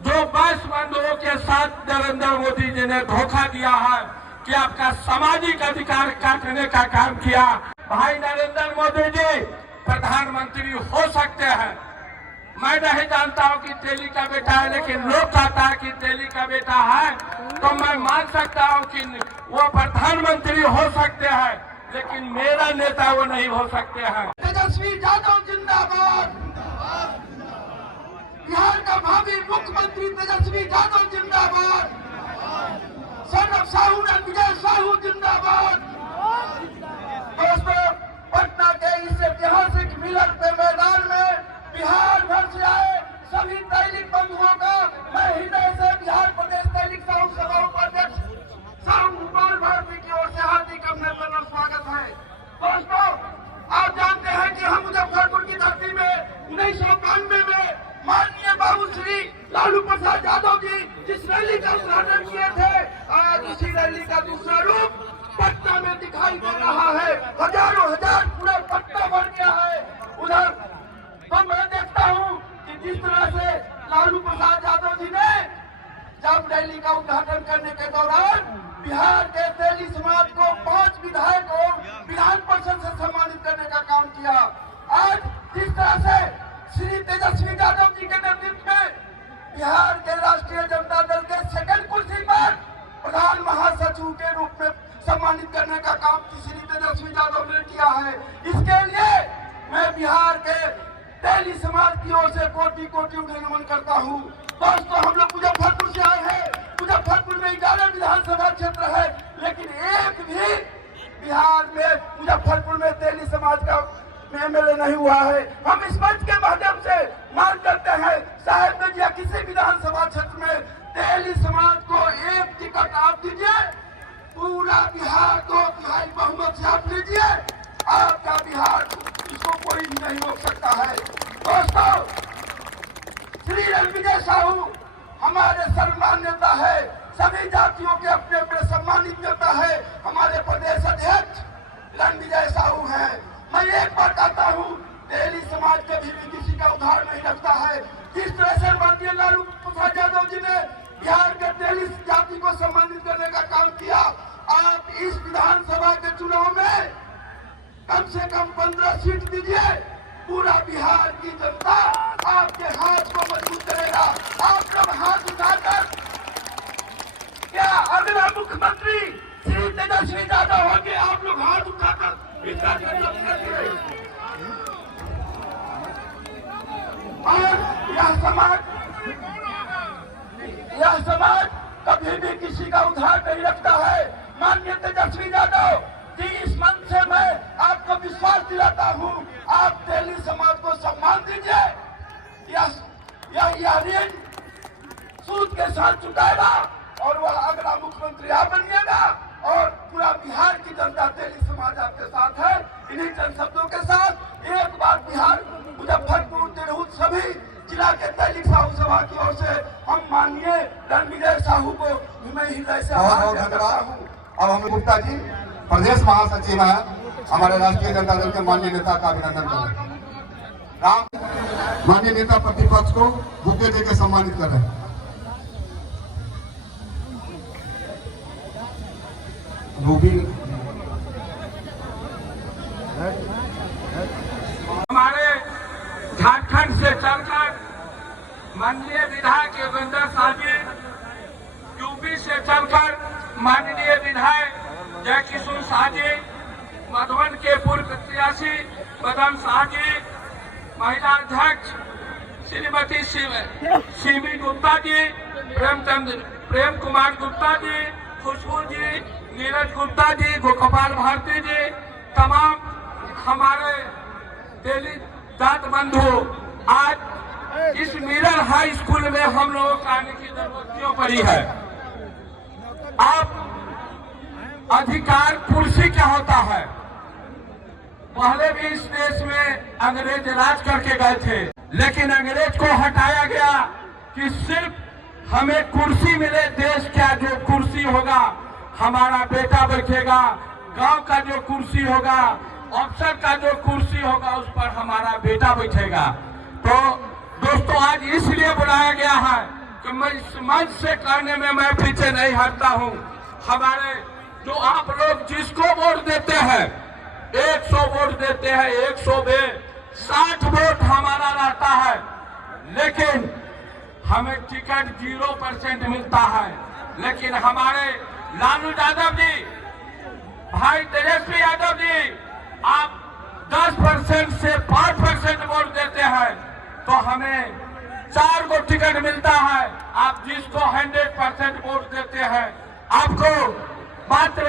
जो बस बंधुओं के साथ नरेंद्र मोदी जी ने धोखा दिया है कि आपका सामाजिक अधिकार काटने का काम किया। भाई नरेंद्र मोदी जी प्रधानमंत्री हो सकते हैं, मैं नहीं जानता हूं कि तेली का बेटा है, लेकिन लोग कहता है कि तेली का बेटा है, तो मैं मान सकता हूं कि वो प्रधानमंत्री हो सकते हैं, लेकिन मेरा नेता वो नहीं हो सकते हैं। तेजस्वी यादव जिंदाबाद, बिहार का भावी मुख्यमंत्री तेजस्वी यादव जिंदाबाद, सौरभ साहू ने विजय साहू जिंदाबाद। दोस्तों, पटना के इस ऐतिहासिक मिलन के मैदान में बिहार भर से आए सभी दैनिक बंधुओं का मैं हृदय से बिहार प्रदेश दैनिक साहू सभा उपाध्यक्ष साहू गोपाल भारती की ओर से हार्दिक अभिनंदन और स्वागत है। दोस्तों, आप जानते हैं कि हम मुजफ्फरपुर की धरती में 1992 में माननीय बाबू श्री लालू प्रसाद यादव जी जिस रैली का उद्घाटन किए थे, आज उसी रैली का दूसरा रूप पटना में दिखाई दे रहा है। हजारों हजार पूरा पटना भर गया है। उधर तो मैं देखता हूं कि जिस तरह से लालू प्रसाद यादव जी ने जब रैली का उद्घाटन करने के दौरान बिहार के तेली समाज को 5 विधायकों विधान परिषद से सम्मानित करने का काम किया। आज जिस तरह से श्री तेजस्वी यादव जी के नेतृत्व में बिहार के राष्ट्रीय जनता दल के सेकंड कुर्सी पर प्रधान महासचिव के रूप में सम्मानित करने का काम श्री तेजस्वी यादव ने किया है। इसके लिए मैं बिहार के तेली समाज की ओर से कोटि कोटि नमन करता हूँ। दोस्तों, हम लोग मुजफ्फरपुर से आए हैं। मुजफ्फरपुर में 11 विधानसभा क्षेत्र है, लेकिन एक भी बिहार में मुजफ्फरपुर में तेली समाज का एमएलए नहीं हुआ है। हम इस मंच के माध्यम से मांग करते हैं, साहेबगंज या किसी विधानसभा क्षेत्र में तेली समाज को एक टिकट आप दीजिए, पूरा बिहार को तिहाई बहुमत से आप लीजिए। आपका बिहार इसको कोई भी नहीं रोक सकता है। दोस्तों, श्री रणविजय साहू हमारे सर्वमान्य नेता है, सभी जातियों के अपने अपने सम्मानित नेता है। हमारे प्रदेश अध्यक्ष रणविजय साहू हैं। मैं एक बार कहता हूँ, तेली समाज कभी भी किसी का उधार नहीं रखता है। जिस तरह से माननीय लालू प्रसाद यादव जी ने बिहार के तेली जाति को सम्मानित करने का काम किया, आप इस विधानसभा के चुनाव में कम से कम 15 सीट दीजिए। पूरा बिहार की जनता आपके हाथ को मजबूत करेगा। आप लोग हाथ उठाकर क्या अगला मुख्यमंत्री श्री तेजस्वी यादव होंगे? आप लोग हाथ उठाकर और यह समाज कभी भी किसी का उधार नहीं रखता है। माननीय तेजस्वी यादव जी, इस मंच से मैं आपको विश्वास दिलाता हूं, आप तेली समाज को सम्मान दीजिए। यह ऋण सूद के साथ चुकाएगा और वह अगला मुख्यमंत्री आप बनिएगा और पूरा बिहार की जनता तेली समाज आपके साथ है। इन्हीं चंद शब्दों के साथ एक बार बिहार मुजफ्फरपुर तिरहुत सभी जिला के दैनिक साहू सभा की ओर से हम माननीय रणविजय साहू को मैं हृदय से आभार करता हूँ। अब हम गुप्ता जी प्रदेश महासचिव है, हमारे राष्ट्रीय जनता दल के माननीय नेता का अभिनंदन करें। माननीय नेता प्रतिपक्ष को बुके दे के सम्मानित कर रहे हैं। हमारे झारखंड से चलकर माननीय विधायक योगेंद्र शाह जी, यूपी से चलकर माननीय विधायक जय किशोर शाह जी, मधुबन के पूर्व प्रत्याशी पदम शाह जी, महिला अध्यक्ष श्रीमती सीमी गुप्ता जी, प्रेम कुमार गुप्ता जी, खुशबू जी, नीरज गुप्ता जी, गोपाल भारती जी, तमाम हमारे तेली जात बंधु, आज इस मिरर हाई स्कूल में हम लोगों को आने की जरूरत क्यों पड़ी है? आप अधिकार कुर्सी क्या होता है? पहले भी इस देश में अंग्रेज राज करके गए थे, लेकिन अंग्रेज को हटाया गया कि सिर्फ हमें कुर्सी मिले। देश का जो कुर्सी होगा हमारा बेटा बैठेगा, गांव का जो कुर्सी होगा, अफसर का जो कुर्सी होगा उस पर हमारा बेटा बैठेगा। तो दोस्तों, आज इसलिए बुलाया गया है कि मैं इस मंच से कहने में मैं पीछे नहीं हटता हूं। हमारे जो आप लोग जिसको वोट देते हैं, 100 वोट देते हैं, 100 में 60 वोट हमारा रहता है, लेकिन हमें टिकट 0% मिलता है। लेकिन हमारे लालू यादव जी, भाई तेजस्वी यादव जी, आप 10% से 5% वोट देते हैं तो हमें 4 को टिकट मिलता है। आप जिसको 100% वोट देते हैं, आपको मात्र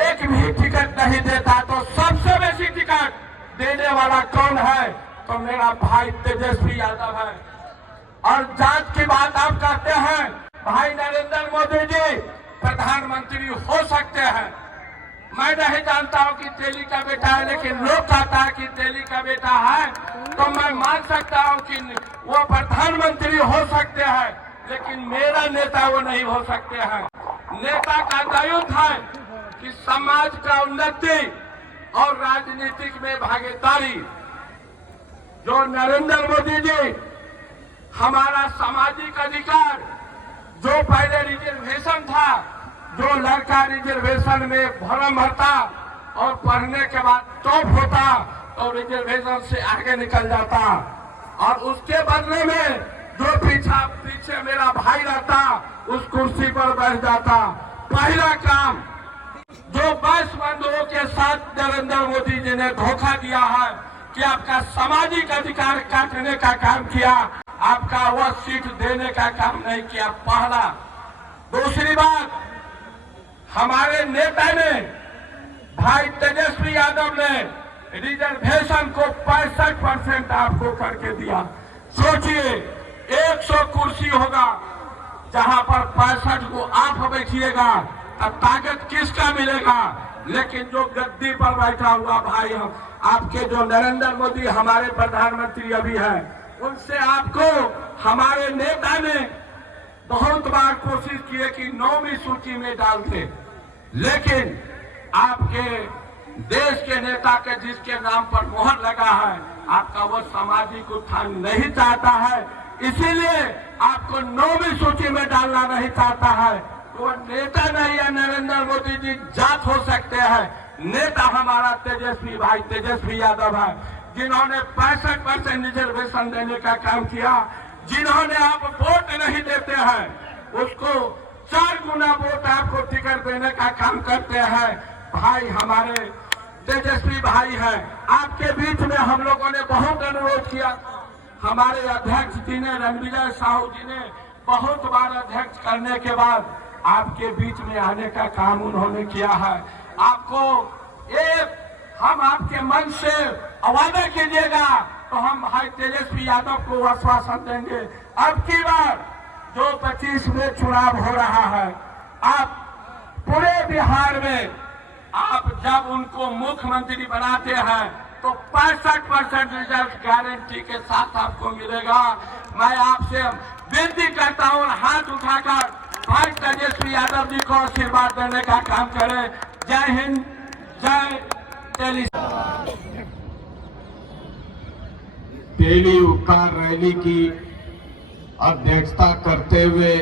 1 भी टिकट नहीं देता। तो सबसे बेसी टिकट देने वाला कौन है? तो मेरा भाई तेजस्वी यादव है। और जात की बात आप कहते हैं, भाई नरेंद्र मोदी जी प्रधानमंत्री हो सकते हैं। मैं नहीं जानता हूं कि तेली का बेटा है, लेकिन लोग कहता है कि तेली का बेटा है, तो मैं मान सकता हूं कि वो प्रधानमंत्री हो सकते हैं, लेकिन मेरा नेता वो नहीं हो सकते हैं। नेता का दायित्व है कि समाज का उन्नति और राजनीतिक में भागीदारी। जो नरेंद्र मोदी जी हमारा सामाजिक अधिकार, जो पहले रिजर्वेशन था, जो लड़का रिजर्वेशन में फॉर्म भरता और पढ़ने के बाद टॉप होता तो रिजर्वेशन से आगे निकल जाता, और उसके बदले में जो पीछे मेरा भाई रहता उस कुर्सी पर बैठ जाता। पहला काम जो बस बंधुओं के साथ नरेंद्र मोदी जी ने धोखा दिया है कि आपका सामाजिक अधिकार काटने का काम किया, आपका वह सीट देने का काम नहीं किया। पहला। दूसरी बात, हमारे नेता ने, भाई तेजस्वी यादव ने रिजर्वेशन को 65% आपको करके दिया। सोचिए 100 कुर्सी होगा, जहां पर 65 को आप बैठिएगा, तब ताकत किसका मिलेगा? लेकिन जो गद्दी पर बैठा हुआ भाई, हम आपके जो नरेंद्र मोदी हमारे प्रधानमंत्री अभी हैं, उनसे आपको हमारे नेता ने बहुत बार कोशिश की है कि 9वीं सूची में डाल दे, लेकिन आपके देश के नेता के जिसके नाम पर मोहर लगा है, आपका वो सामाजिक उत्थान नहीं चाहता है, इसीलिए आपको 9वीं सूची में डालना नहीं चाहता है। तो नेता नहीं है नरेंद्र मोदी जी, जात हो सकते हैं। नेता हमारा तेजस्वी भाई तेजस्वी यादव है, जिन्होंने 65% रिजर्वेशन देने का काम किया। जिन्होंने आप वोट नहीं देते हैं, उसको 4 गुना वोट आपको टिकट देने का काम करते हैं। भाई हमारे तेजस्वी भाई हैं। आपके बीच में हम लोगों ने बहुत अनुरोध किया, हमारे अध्यक्ष जी ने, रणविजय साहू जी ने बहुत बार अध्यक्ष करने के बाद आपके बीच में आने का काम उन्होंने किया है। आपको एक हम आपके मन से वादा कीजिएगा तो हम भाई तेजस्वी यादव को आश्वासन देंगे। अब की बार जो 25 में चुनाव हो रहा है, आप पूरे बिहार में आप जब उनको मुख्यमंत्री बनाते हैं तो 65% रिजल्ट गारंटी के साथ आपको मिलेगा। मैं आपसे विनती करता हूं, हाथ उठाकर भाई तेजस्वी यादव जी को आशीर्वाद देने का काम करें। जय हिंद, जय तेली। तेली उपकार रैली की अध्यक्षता करते हुए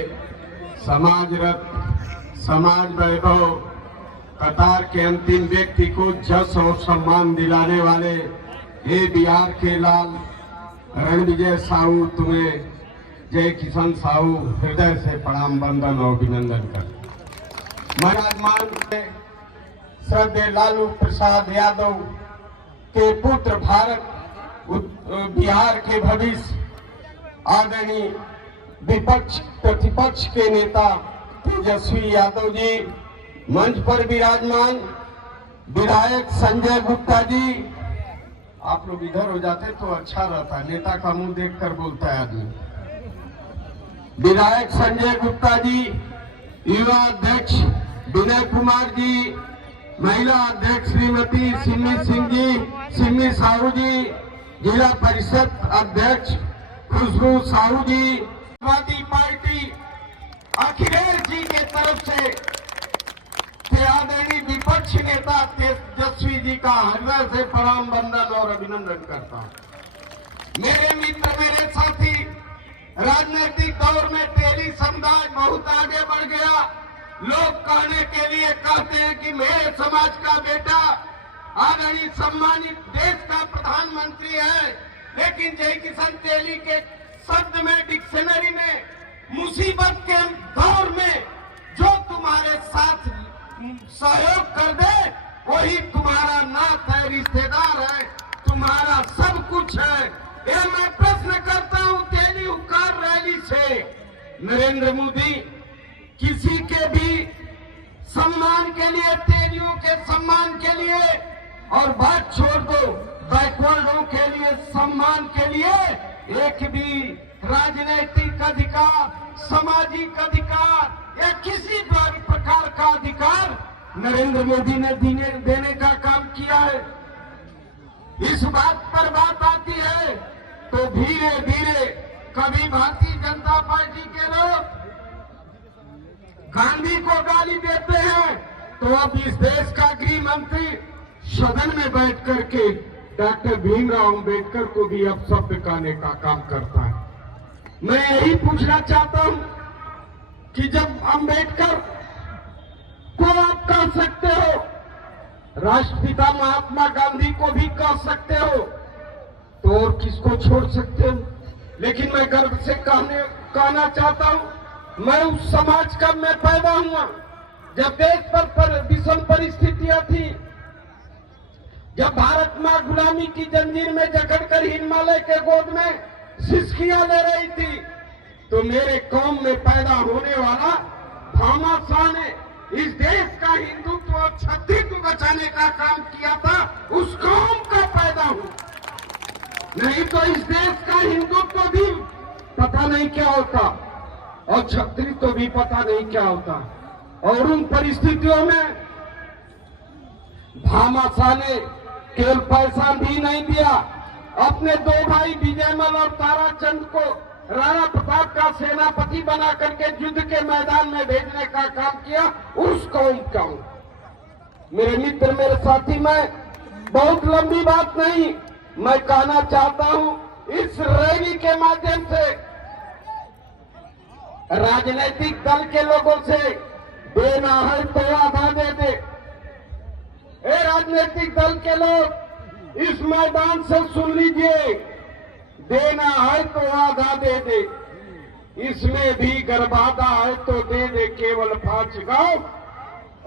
समाज रत्न, समाज वैभव, कतार के अंतिम व्यक्ति को जस और सम्मान दिलाने वाले हे बिहार के लाल रणविजय साहू, तुम्हें जय किशन साहू हृदय से प्रणाम, वंदन और अभिनंदन कर। महाराजमान श्रद्धेय लालू प्रसाद यादव के पुत्र, भारत बिहार के भविष्य, आदरणीय विपक्ष प्रतिपक्ष के नेता तेजस्वी यादव जी, मंच पर विराजमान विधायक संजय गुप्ता जी, आप लोग इधर हो जाते तो अच्छा रहता, नेता का मुंह देखकर बोलता है आदमी। विधायक संजय गुप्ता जी, युवा अध्यक्ष विनय कुमार जी, महिला अध्यक्ष श्रीमती सिमी सिंह जी, सिमी साहू जी, जिला परिषद अध्यक्ष खुशबू साहू जी, समाजवादी पार्टी अखिलेश जी के तरफ से आदरणीय विपक्ष नेता तेजस्वी जी का हृदय से प्रणाम, वंदन और अभिनंदन करता हूं। मेरे मित्र, मेरे साथी राजनीतिक दौर में तेली समुदाय बहुत आगे बढ़ गया। लोग कहने के लिए कहते हैं कि मेरे समाज का बेटा आदरणीय सम्मानित देश का प्रधानमंत्री है, लेकिन जय किशन तेली के शब्द में, डिक्शनरी में, मुसीबत के दौर में जो तुम्हारे साथ सहयोग कर दे वही तुम्हारा नाथ है, रिश्तेदार है, तुम्हारा सब कुछ है। यह मैं प्रश्न करता हूं तेली हुंकार रैली से, नरेंद्र मोदी किसी के भी सम्मान के लिए, तेलियों के सम्मान के लिए, और बात छोड़ दो बैकवर्डों के लिए सम्मान के लिए, एक भी राजनीतिक अधिकार, सामाजिक अधिकार या किसी भी प्रकार का अधिकार नरेंद्र मोदी ने देने का काम किया है। इस बात पर बात आती है तो धीरे धीरे कभी भारतीय जनता पार्टी के लोग गांधी को गाली देते हैं, तो अब इस देश का गृह मंत्री सदन में बैठ करके डॉक्टर भीमराव अंबेडकर को भी अब शब्द कहने का काम करता है। मैं यही पूछना चाहता हूं कि जब अंबेडकर को आप कह सकते हो, राष्ट्रपिता महात्मा गांधी को भी कह सकते हो, तो और किसको छोड़ सकते हो? लेकिन मैं गर्व से कहना चाहता हूं, मैं उस समाज का मैं पैदा हुआ जब देश पर विषम परिस्थितियां थी, जब भारत मां गुलामी की जंजीर में जकड़कर हिमालय के गोद में सिसकियां ले रही थी, तो मेरे कौम में पैदा होने वाला भामा शाह ने इस देश का हिंदुत्व और छत्तीसगढ़ को बचाने का काम किया था। उस कौम का पैदा हूं, नहीं तो इस देश का हिंदुत्व भी पता नहीं क्या होता और छत्तीसगढ़ भी पता नहीं क्या होता। और उन परिस्थितियों में भामा शाह ने केवल पैसा भी नहीं दिया, अपने दो भाई विजयमल और ताराचंद को राणा प्रताप का सेनापति बना करके युद्ध के मैदान में भेजने का काम किया। उस कौम का हूं मेरे मित्र, मेरे साथी, मैं बहुत लंबी बात नहीं, मैं कहना चाहता हूं इस रैली के माध्यम से राजनीतिक दल के लोगों से, देना है तो आधा दे दे। ए राजनीतिक दल के लोग इस मैदान से सुन लीजिए, देना है तो आधा दे दे, इसमें भी गर्भाधा है तो दे दे, केवल 5 गांव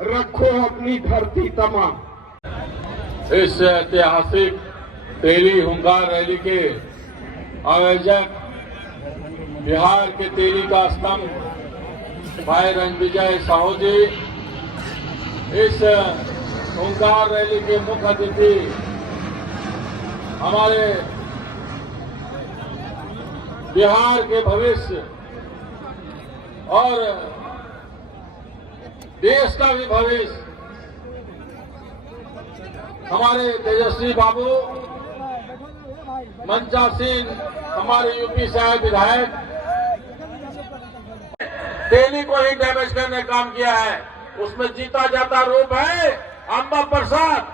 रखो अपनी धरती तमाम। इस ऐतिहासिक तेली हुंकार रैली के आयोजक बिहार के तेली का स्तंभ भाई रणविजय साहू जी, इस हुंकार रैली के मुख्य अतिथि हमारे बिहार के भविष्य और देश का भी भविष्य हमारे तेजस्वी बाबू मंचासीन, हमारे यूपी से आए विधायक, तेली को ही डैमेज करने का काम किया है। उसमें जीता जाता रूप है अंबा प्रसाद,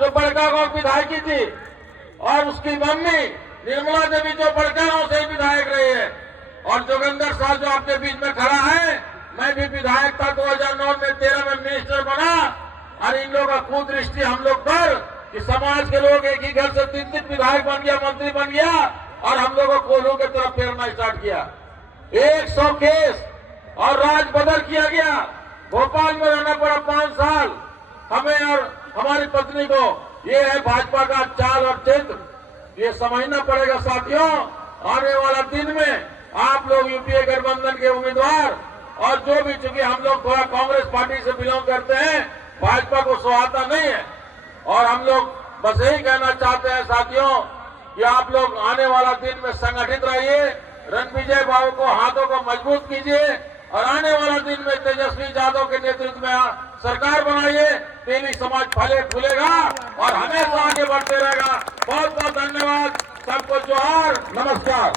जो बड़का गांव विधायकी थी, और उसकी मम्मी निर्मला देवी जो बड़का गांव से विधायक रही है, और जोगिंदर साहब जो आपके बीच में खड़ा है। मैं भी विधायक था 2009 में, 13 में मिनिस्टर बना, और इन लोगों का कुदृष्टि हम लोग पर कि समाज के लोग एक ही घर से 3-3 विधायक बन गया, मंत्री बन गया, और हम लोगों को कोल्हू की तरफ फेरना स्टार्ट किया। 100 केस और राज बदल किया गया। भोपाल में रहना पड़ा 5 साल हमें और हमारी पत्नी को। ये है भाजपा का चाल और चित्र, ये समझना पड़ेगा साथियों। आने वाला दिन में आप लोग यूपीए गठबंधन के उम्मीदवार, और जो भी, चूंकि हम लोग थोड़ा कांग्रेस पार्टी से बिलोंग करते हैं, भाजपा को सुहाता नहीं है, और हम लोग बस यही कहना चाहते हैं साथियों कि आप लोग आने वाला दिन में संगठित रहिए, रणविजय बाबू को हाथों को मजबूत कीजिए, और आने वाला दिन में तेजस्वी यादव के नेतृत्व में सरकार बनाइए। तेली समाज फले फूलेगा और हमेशा आगे बढ़ते रहेगा। बहुत बहुत धन्यवाद, सबको जोहार, नमस्कार।